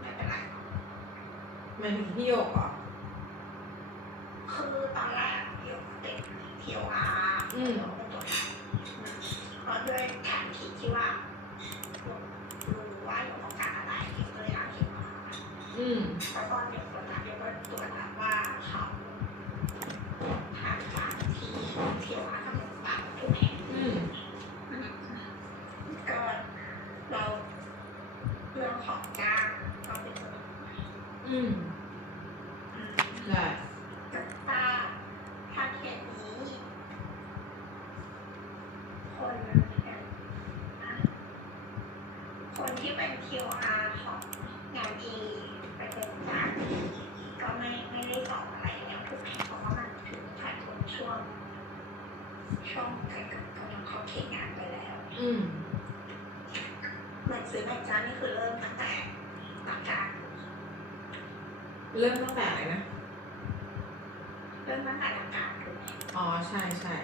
ไม่เป็นไรมันถึงพี่โยกเหรอคือตอนแรกโยกเป็นทีวาอืมเพราะด้วยการคิดที่ว่ารู้ว่าโยกต้องการอะไรโยกเลยรักโยกอืมแล้วก็โยกตรวจโยกตัวจ เรื่องของจ้างก็เป็นตัวอืมอืมใช่แต่ถ้าถ้าเคสนี้คนคนที่เป็น QR ของงานดีไปเป็นจ้ากก็ไม่ไม่ได้สอนอะไรอย่างถูกแห่งเพราะว่ามันถึงถ่ายทนช่วง ช่วงกล้กับกำลังเขาเขตงานไปแล้ว อืม เหมือนซื้อแบงค์จ้านี่คือเริ่มตั้งแต่หลังจากเริ่มตั้งแต่อะไรนะ เริ่มตั้งแต่หลังจากถูกไหมอ๋อ ใช่ใช่